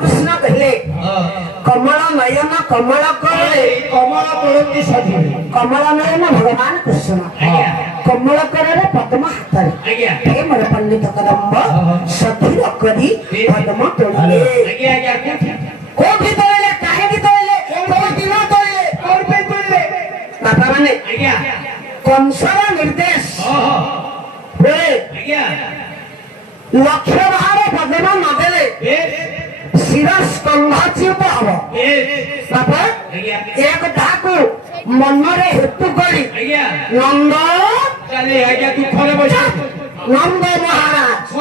कृष्ण कहले कमल नयन कमल करे कमल पड़ती सजी कमल नयन भगवान कृष्ण कमल करे पद्म हाथ हे मोर पंडित कदम्ब सधीर करी पद्म तोड़िले कोठी तोड़िले काहे की तोड़िले कोई दिन तोड़िले और पे तोड़िले बाबा माने कंसर निर्देश लक्ष्य भाव पद्म न देले शिरस्कंधाच्युत हम बाबा एक धाकु मनरे हेतु करी नंद चले आज्ञा तू खरे बस नंद महाराज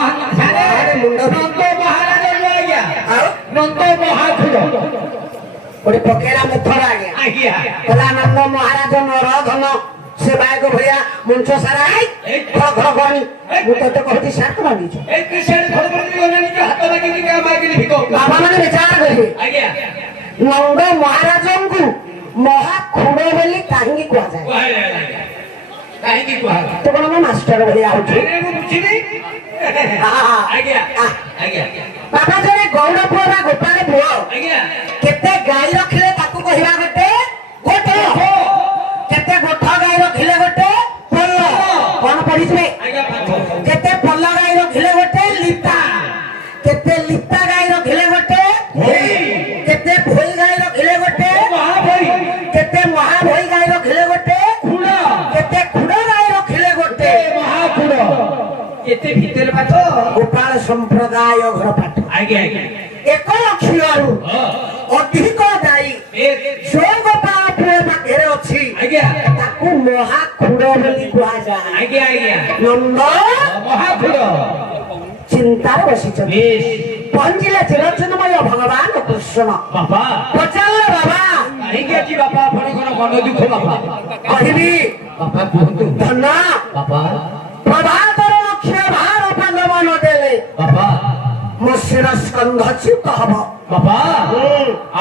नंद महाराज आज्ञा नंद महाराज ओरे पकेला मुथरा आज्ञा कला नंद महाराज नर धन से बाय को भैया मुंचो सारा घर घर गनी मु तो कहती साथ बांधी छ ए कृष्ण घर घर गनी के हाथ लागी के मागी भिको बाबा माने विचार करिए आज्ञा नंद महाराजन को महा खुड़े बोली काहे को जाय काहे की कुआ तो कोन मास्टर भैया हो छ अरे वो बुझिनी आज्ञा आज्ञा बाबा जने गौड़ पुरा गोपाल पुओ आज्ञा केते गाय रखले ताकू कहिबा गटे गोटे हो केते गोठा गाय रखले गटे पल्ल कोन पढिछे आज्ञा केते पल्ल गाय रखले गटे लिता केते लिता गाय रखले गटे भई केते भई गाय रखले गटे महाभई केते महाभई गाय रखले गटे खुड़ा केते खुड़ा गाय रखले गटे महाखुड़ा केते भीतर पाठ गोपाल संप्रदाय घर पाठ आज्ञा आज्ञा एक लक्ष्यरु अधिक दाई जो गोपाल पुरे पाखरे अछि आज्ञा ताकू महा खुड़ा बोली कुआ जाय आज्ञा आज्ञा नंद महाखुड़ा चिंता बसिछ पहुंचिले चिरचिन्मय भगवान कृष्ण बाबा पचाल बाबा काहे के जी बाबा आपनकर मन दुख बाबा कहबी बाबा कहतु धन बाबा प्रभातर लक्ष्य भार पदवन देले बाबा मो शिरस्कंधच्युत हब बाबा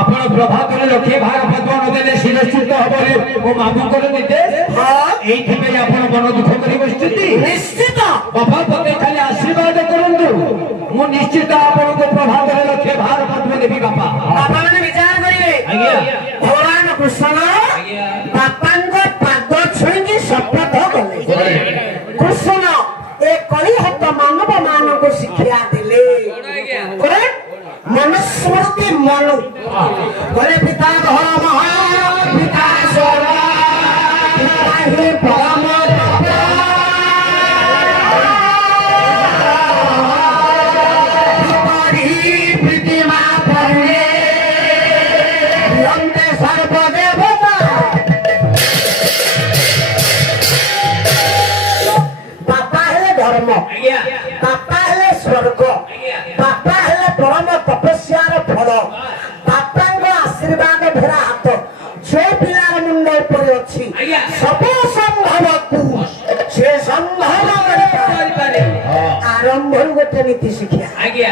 आपण प्रभाकर लक्ष्य भार पदवन देले शिरच्युत हबरे ओ मागुकर निर्देश एठी पे आपण मन दुख करी बसती निश्चित बाबा पते खाली आशीर्वाद करंतु मु निश्चित आपण को प्रभाकर लक्ष्य भार पदवन देबी बाबा बाबा माने विचार करिवे आज्ञा भगवान कृष्ण बापांको पाद छुई शपथ कले कृष्ण एक कली हत मानव मान को शिक्षा दिले कोन मनुस्मृति मनु करे पिता घर महा पिता स्वर्ग पिता हे परम बापा हेले स्वर्ग बापा हेले परम तपस्यार फल बापा आशीर्वाद भेरा हाथ जो पिलार मुंड ऊपर अच्छी सब संभव ଆରମ୍ଭରୁ ଗୋଟେ ନୀତି ଶିକ୍ଷା ଆଜ୍ଞା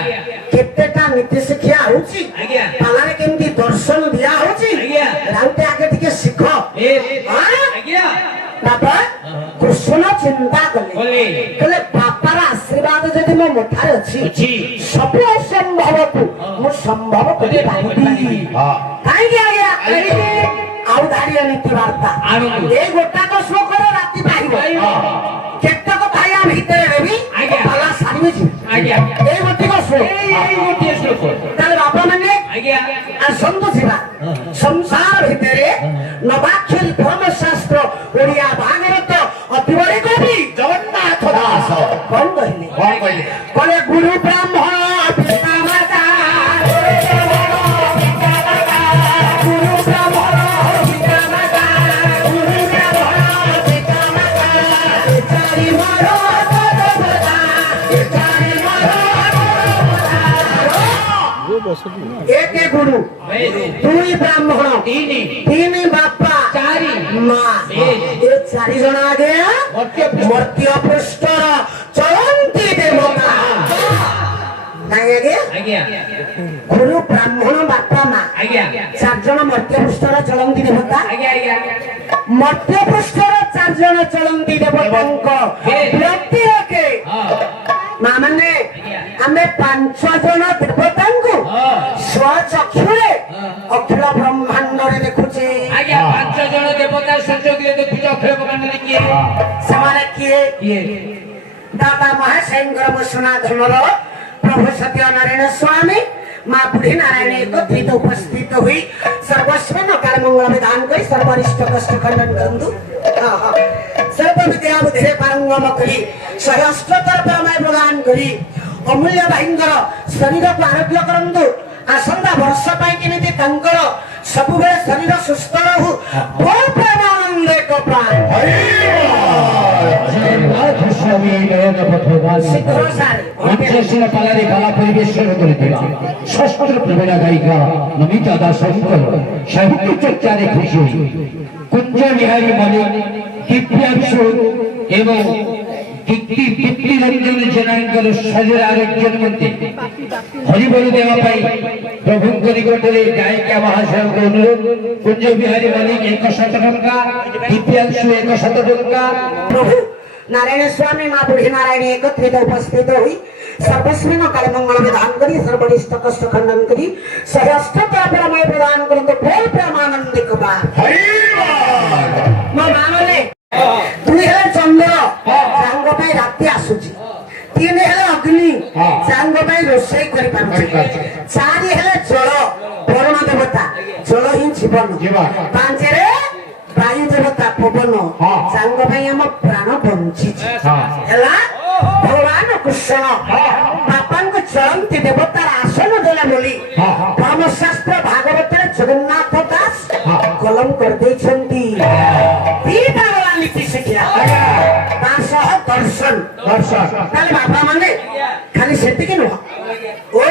କେତେଟା ନୀତି ଶିକ୍ଷା ହଉଛି ଆଜ୍ଞା ପାଲାରେ କେମିତି ଦର୍ଶନ ଦିଆ ହଉଛି ଆଜ୍ଞା ରାଉଟେ ଆଗେ ଟିକେ ଶିଖ ଆଜ୍ଞା ବାପା କୃଷ୍ଣ ଚିନ୍ତା କଲେ କହିଲେ ବାପାର ଆଶୀର୍ବାଦ ଯଦି ମୋ ମୁଠାରେ ଅଛି ଅଛି ସବୁ ଅସମ୍ଭବକୁ ମୁଁ ସମ୍ଭବ କରିପାରିବି କାହିଁକି ଆଜ୍ଞା ଆଉ ଧାଡ଼ିଆ ନୀତି ବାର୍ତ୍ତା ଏଇ ଗୋଟାକ ଶ୍ଲୋକର ରାତି ପାଇବ କେତେକ ଥାଇଆ ଭିତରେ ନେବି ପାଲା ସାରିବି ଆଜ୍ଞା ଏଇ ଗୋଟିକ ଶ୍ଲୋକ ଗୋଟିଏ ଶ୍ଲୋକ ତାହେଲେ ବାପା ମାନେ ଆଜ୍ଞା ଆସନ୍ତୁ ଯିବା ସଂସାର ଭିତରେ ନବାକ୍ଷରୀ ଧର୍ମଶାସ୍ତ୍ର ଓଡ଼ିଆ ଭାଗବତ ଅତି ବଡ କବି ଜଗନ୍ନାଥ ଦାସ କଣ କହିଲେ କହିଲେ ଗୁରୁ ବ୍ରାହ୍ମଣ ପିତା ମାତା ଗୁରୁ ବ୍ରାହ୍ମଣ ପିତା ମାତା ଗୁରୁ ବ୍ରାହ୍ମଣ ପିତା ମାତା ଚାରି ମର एक गुरु दुई ब्राह्मण तीन बापा चारि माँ ये चारि जन आगे मर्त्य पृष्ठर चलंती देवता गुरु ब्राह्मण बापा माँ चार जन मर्त्य पृष्ठर चलंती देवता मर्त्य पृष्ठर चार जन चलंती देवता व्यक्ति रखे माँ मैंने आमे पांच जन देवता स्वचक्षुरे अखिल ब्रह्मांड देखुचे पांच जन देवता स्वचक्षुरे देखुचे अखिल ब्रह्मांड किए समारे किए दादा महाशंकर बसुना धर्मर प्रभु सत्यनारायण स्वामी माँ बुढ़ी नारायण एकत्रित उपस्थित हुई सर्वस्व नकार मंगल विधान करी सर्वरिष्ट कष्ट खंडन करंदु सर्व विद्या बुद्धि पारंगम करी सहस्त्रतर परमय प्रदान करी अमूल्य भाईंगर शरीर को आरोग्य करंदु आसंदा वर्ष पाई केमिति तंकर सबुबे शरीर सुस्थ रहु बोल प्रेमानंद एक प्राण पालारे कला परिवेशन करिथिला शस्त्र प्रवीणा गायिका नमिता दासଙ୍କର ସାହିତ୍ୟ ଚର୍ଚ୍ଚାରେ ଖୁସି କୁଞ୍ଜ ବିହାରୀ ମଲ୍ଲିକ ଦିବ୍ୟାଂଶୁ ଏବଂ ଦୀପ୍ତି ରଞ୍ଜନ ଜେନାଙ୍କର ଶରୀର ଆରୋଗ୍ୟ ନିମନ୍ତେ ହରିବୋଲ ଦେବା ପାଇଁ ପ୍ରଭୁଙ୍କ ନିକଟରେ ଗାୟିକା ମହାଶୟଙ୍କ ଅନୁରୋଧ କୁଞ୍ଜ ବିହାରୀ ମଲ୍ଲିକ 100 ଟଙ୍କା ଦିବ୍ୟାଂଶୁ 100 ଟଙ୍କା प्रभु नारायण स्वामी माँ बुढ़ी नारायण एकत्रित उपस्थित हुई सर्वस्व काल मंगल विधान करी सर्वनिष्ठ कष्ट खंडन करी सहस्त्रता परमय प्रदान करते बोल प्रेमानंद कबा मो मानले दुई है चंद्र सांग पे राति आसुची तीन है अग्नि सांग पे रोषेई करि पारुची चारि है जल वरुण देवता जल ही जीवन पांच रे वायु देवता पवन सांग भाई हम प्राण बंची भगवान कृष्ण बापा को चलती देवतार आसन देला बोली धर्मशास्त्र भागवत जगन्नाथ दास कलम कर देछंती दीटा वाला नीति शिक्षा दर्शन ताले बापा माने खाली सेति के नुह ओ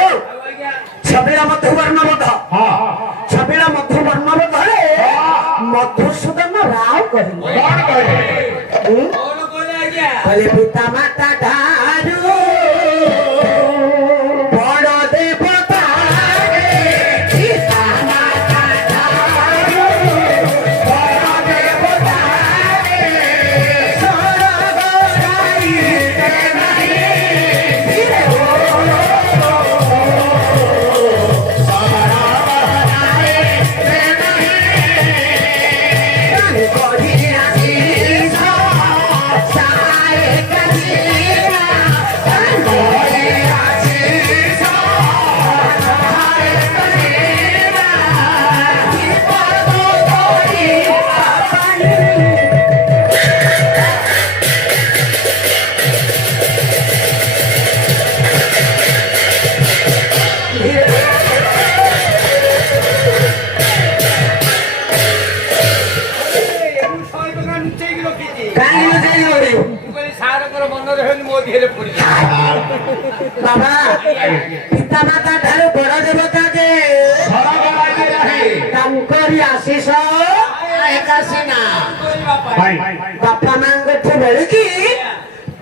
छबिला मध्य वर्णबोध छबिला मध्य वर्णबोध रे मधुसूदन राव कहले पिता माता धारू बड़ देवता पिता माता धारू बड़ देवता स्वर्ग जाई नहीं धीरे बाबा पिता माता ठारू बड़ देवता के तांकरी आशीष एकासीना बापा मांग बेलकी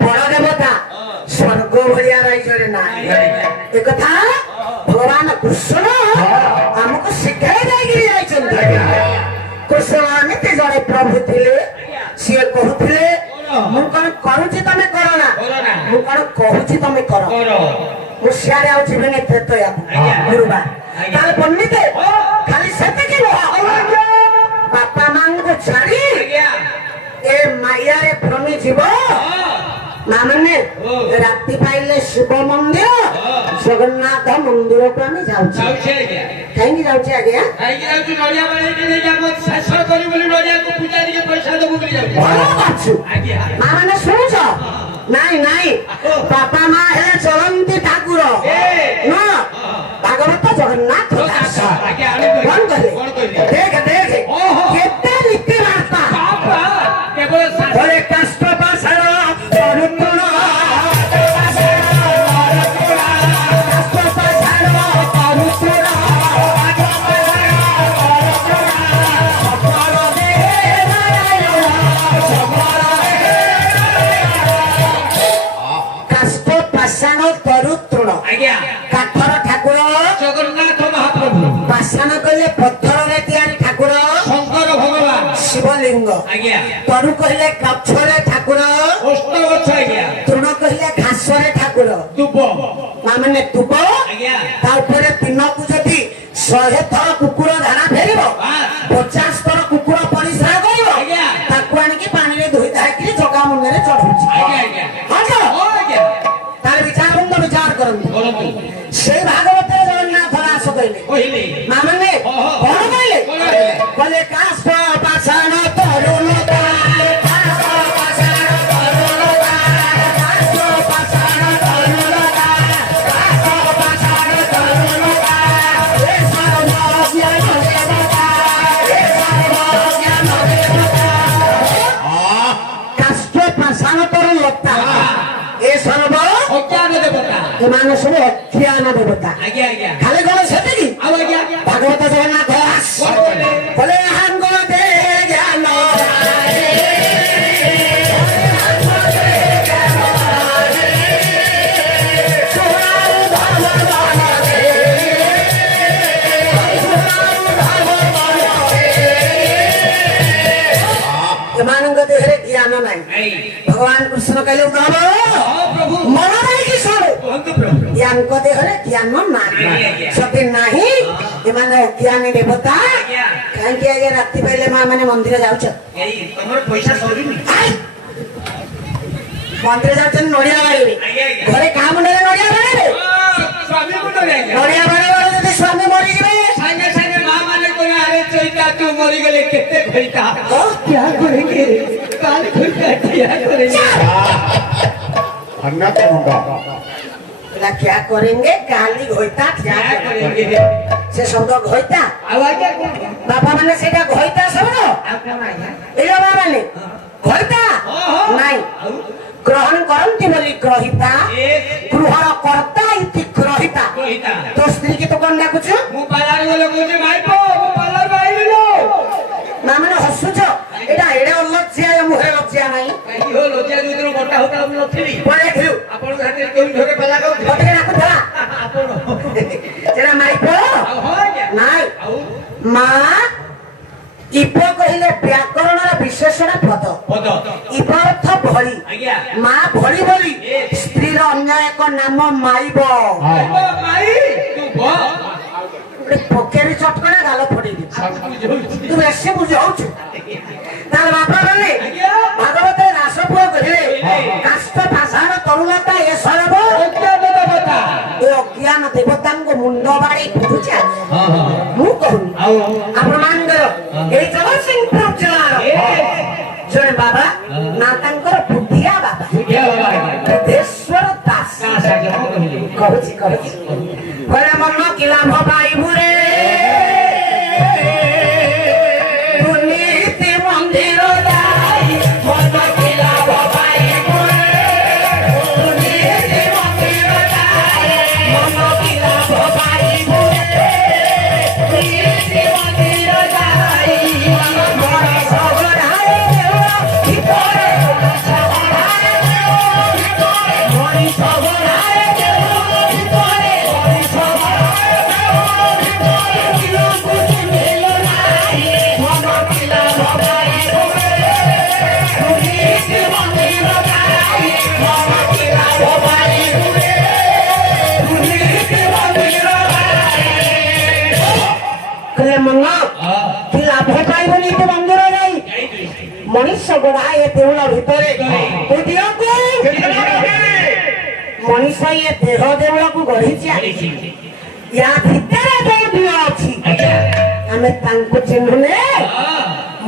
बड़ देवता स्वर्ग भलिया रही ଏ କଥା ଭଗବାନ କୃଷ୍ଣ ଆମକୁ ଶିଖାଇ ଦେଇକିରି ଯାଇଛନ୍ତି। କୃଷ୍ଣ ଏମିତି ଜଣେ ପ୍ରଭୁ ଥିଲେ, ସିଏ କହୁଥିଲେ ମୁଁ କଣ କରୁଛି ତମେ କର ନା, ମୁଁ କଣ କହୁଛି ତମେ କର। ମୁଁ ସିଆଡେ ଆଉ ଯିବିନି ତ୍ରେତୟାକୁ ଗୁରୁବାର। ତାହେଲେ ପଣ୍ଡିତ ଖାଲି ସେତିକି ନୁହଁ, ବାପା ମାଙ୍କୁ ଛାଡି ଏ ମାୟାରେ ଭ୍ରମି ଯିବ ନା ମାନେ ରାତି ପାଇଲେ ଶିବ ମନ୍ଦିର ଜଗନ୍ନାଥ ମନ୍ଦିରକୁ ଆମେ ଯାଉଛୁ। କାହିଁକି ଯାଉଛି ଆଜ୍ଞା? ମା ମାନେ ଶୁଣୁଛ? ନାଇଁ ନାଇଁ, ବାପା ମା ହେଲେ ଚଳନ୍ତି ଠାକୁର ଭାଗବତ ଜଗନ୍ନାଥ ଦାସ। କଣ କହିଲେ? ଦେଖେ ଦେଖେ କେତେ ନୀତି ବାର୍ତ୍ତା। କାଷ୍ଟ ପାଷାଣ ତରୁତୁଣ, କାଠର ଠାକୁର ଜଗନ୍ନାଥ ମହାପ୍ରଭୁ, ପାଷାଣ କହିଲେ ପଥରରେ ତିଆରି ଠାକୁର ଶଙ୍କର ଭଗବାନ, ଶିବଲିଙ୍ଗ। ତରୁ କହିଲେ ଗଛରେ ଠାକୁର, ତୃଣ କହିଲେ ଘାସରେ ଠାକୁର, ମାନେ ଦୁବ। ତା ଉପରେ ଦିନକୁ ଯଦି 100 ଥର କୁକୁର ଧାରା ଫେରିବ, 50 ଥର କୁକୁର ପରିଶ୍ରା କରିବ, ତାକୁ ଆଣିକି ପାଣିରେ ଧୋଇ ଧାଇକିରି ଜଗା ମୁଣ୍ଡରେ ଚଢଉଛି। ତାର ବିଚାର କରନ୍ତୁ। ସେଇ ଭାଗବତରେ ଜଗନ୍ନାଥ ଦାସ କହିଲେ ମା ମାନେ କଣ କହିଲେ? କହିଲେ କାଷ୍ଟ ପାଷାଣ ତରୁଣତା, କାଷ୍ଟ ପାଷାଣ ତରୁଣତା, କାଷ୍ଟ ପାଷାଣ ତରୁଣତା, କାଷ୍ଟ ପାଷାଣ ତରୁଣତା, ଏ ସର୍ବଜ୍ଞାନ ଦେବତା, ଏ ସର୍ବଜ୍ଞାନ ଦେବତା। କାଷ୍ଟ ପାଷାଣ ତରୁଣତା, ଏ ସର୍ବ ଏମାନେ ସବୁ ଅଜ୍ଞାନ ଦେବତା। ଖାଲି କଣ ସେତିକି? ଭାଗବତ ଜଗନ୍ନାଥ ଦାସ କହିଲେ ହାଙ୍ଗ ଦେ ଜ୍ଞାନ, ଏମାନଙ୍କ ଦେହରେ ଜ୍ଞାନ ନାହିଁ। ଭଗବାନ କୃଷ୍ଣ କହିଲେ ମନ ଦେଇକି ଶୁଣୁ, ୟାଙ୍କ ଦେହରେ ଜ୍ଞାନ ନାହିଁ। ଯଦି ନାହିଁ ଏମାନେ ଅଜ୍ଞାନୀ ଦେବତା। କାହିଁକି ଆଜ୍ଞା ରାତି ପାଇଲେ ମା ମାନେ ମନ୍ଦିର ଯାଉଛ? ମନ୍ଦିର ଯାଉଛନ୍ତି ନଡିଆ ବାଡିରେ, ଘରେ କାହା ମୁଣ୍ଡରେ ନଡିଆ ବାଡିରେ? ନଡିଆ ବାଡିରେ ଯଦି ସ୍ୱାମୀ ମରିଯିବେ ସାଙ୍ଗେ ସାଙ୍ଗେ ମା ମାନେ କହିଲେ ଆରେ ଚୈତା ତୁ ମରିଗଲେ କେତେ ଖଇତା क्या करेंगे काल खुलकर क्या करेंगे अन्ना तो होगा बोला क्या करेंगे काली घोइता क्या करेंगे से शब्द घोइता आवाज बापा माने सेटा घोइता शब्द एलो बाबा माने घोइता नहीं ग्रहण करंती बोली ग्रहिता गृहर कर्ता इति ग्रहिता तो स्त्री की तो कन्या कुछ मु पालार बोले कुछ भाई पो मु पालार भाई लो ना माने हसुछ एटा एडा लज्जा या मुहे लज्जा नहीं कहीं हो लज्जा जोदिनो मोटा होता हम नथिली पळे थिउ आपण घाटे केउ धरे पाला गौ पटके राखु था आपण तेरा माई पो हो क्या नहीं मां इप कहिले व्याकरण विशेषण पद इप अर्थ भली मां भली भली स्त्री रो अन्य एक नाम माईब माई तू भो पकेरी चटकणा गाल फोड़ी दी तू ऐसे बुझाउछ तार बापा रे भागवत रासपुर कहिले काष्ट पाषाण तरुलता ए सरब अज्ञान देवता ए अज्ञान देवतांको मुंड बाड़ी बुझुछा मु कहू आपण मानगर ए जगत सिंह प्रचलार जने बाबा नातांकर बुद्धिया बाबा देश्वर दास कहूची कहले मन कि लाभ पाइबु रे दुर्नीति मंदिर जाई मन कि लाभ पाइबु रे दुर्नीति मंदिर जाई मन कि लाभ पाइबु रे दुर्नीति मंदिर जाई मन सगराए ভিতরে সগরাए ভিতরে মনি সগরাए ମଣିଷ ଗୋଡାଏ ଦେଉଳ ଭିତରେ ତୁ ଦିଅକୁ ମଣିଷ ଇଏ ଦେହ ଦେଉଳକୁ ଗଢିଛି ୟା ଭିତରେ ଯୋଉ ଦିଅ ଅଛି ଆମେ ତାଙ୍କୁ ଚିହ୍ନୁନେ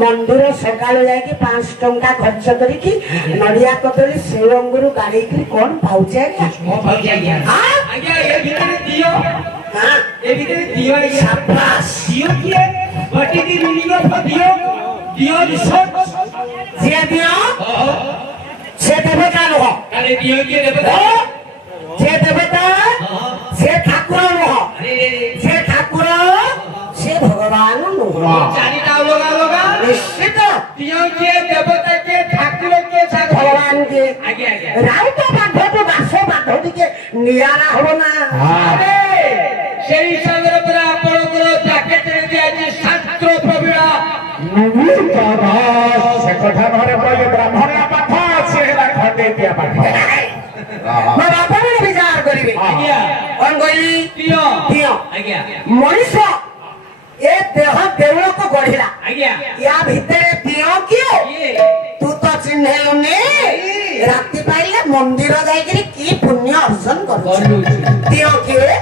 ମନ୍ଦିର ସକାଳୁ ଯାଇକି 5 ଟଙ୍କା ଖର୍ଚ୍ଚ କରିକି ନଡିଆ କଦଳୀ ସେଉ ଅଙ୍ଗୁରୁ ଗାଡେଇକି କଣ ପାଉଛେ ଯିଏ ଦିଅ ସେ ଦେବତା ନୁହଁ ସେ ଦେବତା ସେ ଠାକୁର ନୁହଁ ସେ ଠାକୁର ସେ ଭଗବାନ ନୁହଁ ନିଶ୍ଚିତ ଭଗବାନ କିଏ ରାଉତ ବାଧ୍ୟଠୁ ଦାସ ବାଧ୍ୟ ଟିକେ ନିଆରା ହବ ନା সেই হিসাবে পরে আপনাদের জ্যাকেটের দিয়েছে শাস্ত্র প্রবীণ সে কথা ঘরে বলে ব্রাহ্মণ পাঠ আছে হেলা খন্ডে দিয়া পাঠ ମୋ ବାପା ମାନେ ବିଚାର କରିବେ କଣ କହିଲି ମଣିଷ ଏ ଦେହ ଦେଉଳକୁ ଗଢିଲା ୟା ଭିତରେ ଦିଅ କିଏ ତୁ ତ ଚିହ୍ନେଲୁନି ରାତି ପାଇଲେ ମନ୍ଦିର ଯାଇକିରି କି ପୁଣ୍ୟ ଅର୍ଜନ କରୁଛୁ ଦିଅ କିଏ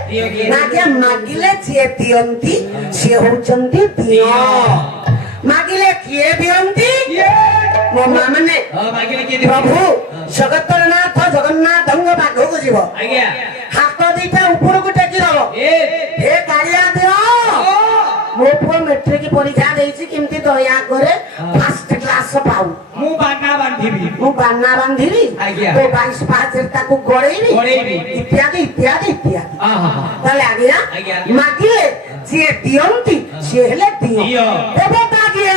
ନା କିଏ ମାଗିଲେ ଯିଏ ଦିଅନ୍ତି ସିଏ ହଉଛନ୍ତି ଦିଅ ମାଗିଲେ କିଏ ଦିଅନ୍ତି ମୋ ମା ମାନେ ପ୍ରଭୁ ଜଗତର ନାଥ ଜଗନ୍ନାଥଙ୍କ ପାଖକୁ ଯିବ ହାତ ଦିଟା ଉପରକୁ ଟେକି ଦବ ଏ କାଳିଆ ଦିଅ ମୋ ପୁଅ ମେଟ୍ରିକ ପରୀକ୍ଷା ଦେଇଛି କେମିତି ଦୟା করে ଫାଷ୍ଟ କ୍ଲାସ ପାଉ ମୁଁ ବାନା ବାନ୍ଧିବି ମୁଁ ବାନା ବାନ୍ଧିବି ତ 22 ପାହାଚରେ ତାକୁ ଗଳେଇବି ଇତ୍ୟାଦି ଇତ୍ୟାଦି ଇତ୍ୟାଦି ତାହେଲେ ଆଜ୍ଞା ମାଗିଲେ ଯିଏ ଦିଅନ୍ତି ସିଏ ହେଲେ ଦିଅ ଦେବତା କିଏ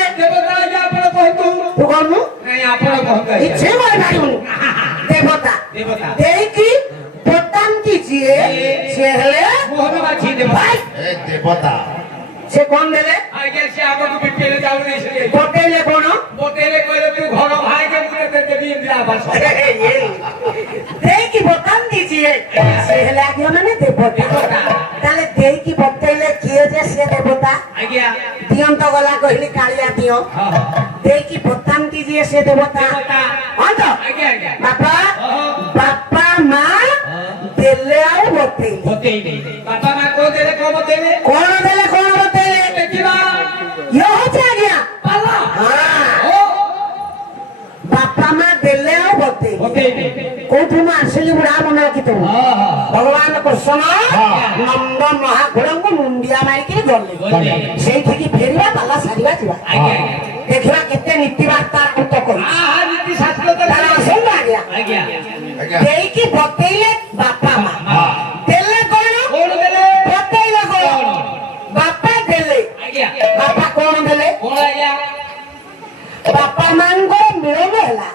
ଆପଣ କହନ୍ତୁ ତୁ କହୁନୁ ଆପଣ କହନ୍ତୁ ଇচ্ছে କରିପାରିବୁନି ଦେବତା ଦେଇକି ପଟାନ୍ତି ଯିଏ ସିଏ ହେଲେ ମୋହନ ମାଝୀ দেবতা ସେ କଣ ଦେଲେ ଆଜ୍ଞା ସେ ଆମକୁ ବିପିଏଲ ଯାଉନି ପଟେଇଲେ କଣ ପଟେଇଲେ କହିଲେ ତୁ ଘର ଭାଇକେ ମୁଁ ଦେବି ଇନ୍ଦିରା ଆବାସ ଦେଇକି ପଟାନ୍ତି ଯିଏ ସେ ହେଲେ ଆଜ୍ଞା ମାନେ ଦେବତା ତାହେଲେ ଦେଇକି ପଟେଇଲେ କିଏ ଯେ ସେ ଦେବତା ଆଜ୍ଞା ଦିଅନ୍ତ ଗଲା କହିଲି କାଳିଆ ଦିଅ ଦେଇକି ପଟାନ୍ତି ଯିଏ ସେ ଦେବତା ହଁ ତ ବାପା ବାପା ମା ଦେଲେ ଆଉ ବତେଇଲେ ବାପା ମା କଣ ଦେଲେ କଣ ବତେଇଲେ କଣ ଦେଲେ କଣ ବତେଇଲେ ଦେଖିବା ଇଏ ହଉଛି ଆଜ୍ଞା ପାଲା ବାପା ମା ଦେଲେ ଆଉ ବତେଇଲେ କୋଉଠୁ ମୁଁ ଆସିଲି ବୁଢା ମନେ ରଖିଥିବୁ ଭଗବାନ କୃଷ୍ଣ ନନ୍ଦ ମହାଘୋରଙ୍କୁ ମୁଣ୍ଡିଆ ମାରିକିରି ଗଲେ ସେଇଠିକି ଫେରିବା ପାଲା ସାରିବା ଯିବା ଦେଖିବା କେତେ ନୀତି ବାର୍ତ୍ତା କୃତ କରୁଛି ଆସନ୍ତୁ ଆଜ୍ଞା ଦେଇକି ବତେଇଲେ ବାପା ମା ଦେଲେ କଣ ବତେଇଲେ କଣ ବାପା ଦେଲେ ବାପା କଣ ଦେଲେ ବାପା ମାଙ୍କର ମିଳନ ହେଲା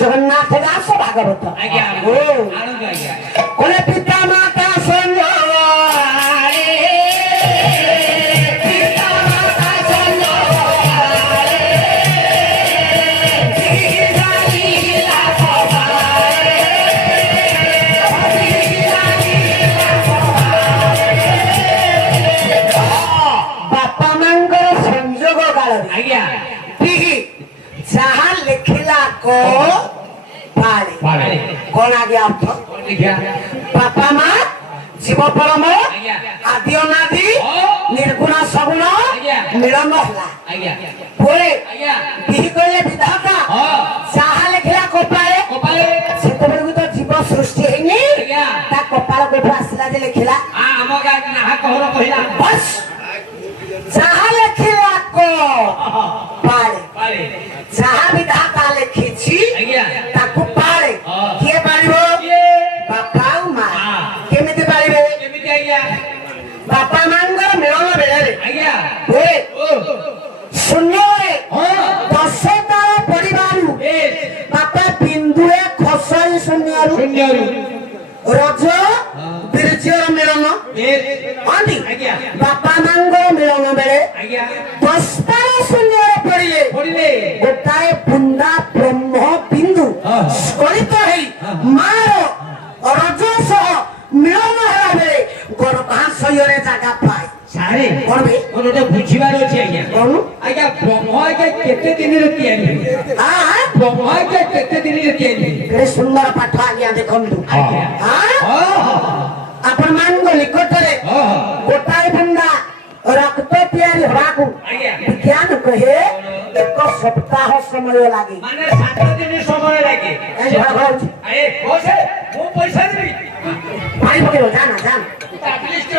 ଜଗନ୍ନାଥ ଦାସ ଭାଗବତ କହିଲେ ପିତା ମାତା ସଞ୍ଜ ବାପା ମାଙ୍କର ସଂଯୋଗ କାଳରେ ଯାହା ଲେଖିଲା ପାଳେ କଣ ଆଜ୍ଞା ଅର୍ଥ ବାପା ମା ଶିବ ପରମ ଆଦି ଅନାଦି ନିର୍ଗୁଣ ସଗୁଣ ମିଳନ ହେଲା ପୁଣି ବିହି କହିଲେ ବିଧାତା ଯାହା ଲେଖିଲା କପାଳେ ସେତେବେଳକୁ ତ ଜୀବ ସୃଷ୍ଟି ହେଇନି ତା କପାଳ କୋଠୁ ଆସିଲା ଯେ ଲେଖିଲା ବସ୍ ଯାହା ଲେଖିଲା ପାଳେ ଯାହା ବିଧାତା ଲେଖିଛି ତାକୁ ପାଳେ କିଏ ପାଳିବ ବାପା ଆଉ ମା କେମିତି ପାଳିବେ ବାପା ମାଙ୍କର ମିଳନ ବେଳରେ ଶୂନ୍ୟରେ 10 ତାଳ ପରିବାରରୁ ବାପା ବିନ୍ଦୁଏ ଖସାଇ ଶୂନ୍ୟରୁ ରଜ ବୀର୍ଯ୍ୟର ମିଳନ ବାପା ମାଙ୍କର ମିଳନ ବେଳେ 10 ତାଳ ଶୂନ୍ୟରେ ପଡ଼ିଲେ ଗୋଟାଏ ବୁନ୍ଦା ବ୍ରହ୍ମ ବିନ୍ଦୁ ସ୍ଖଳିତ ହେଇ ମାର ରଜ ସହ ମିଳନ ହେଲା ବେଳେ ଗର୍ଭାଶୟରେ ଜାଗା ପାଏ କଣ ଗୋଟେ ବୁଝିବାର ଅଛି ଆଜ୍ଞା କହୁନୁ ଆଜ୍ଞା ବ୍ରହ୍ମ ଆଜ୍ଞା କେତେ ଦିନରେ ତିଆରି ହୁଏ ବ୍ରହ୍ମ ଆଜ୍ଞା କେତେ ଦିନରେ ତିଆରି ହୁଏ କେତେ ସୁନ୍ଦର ପାଠ ଆଜ୍ଞା ଦେଖନ୍ତୁ ଆପଣ ମାନଙ୍କ ନିକଟରେ ଗୋଟାଏ ବୁନ୍ଦା ରକ୍ତ ତିଆରି ହେବାକୁ ବିଜ୍ଞାନ କହେ 1 ସପ୍ତାହ ସମୟ ଲାଗେ ମାନେ 7 ଦିନ ସମୟ ଲାଗେ କାହିଁ ଭାଗ ହଉଛି ମୁଁ ପଇସା ଦେବି ପାଣି ପକେଇବ ଜାନା ଜାନା ଆଟଲିଷ୍ଟ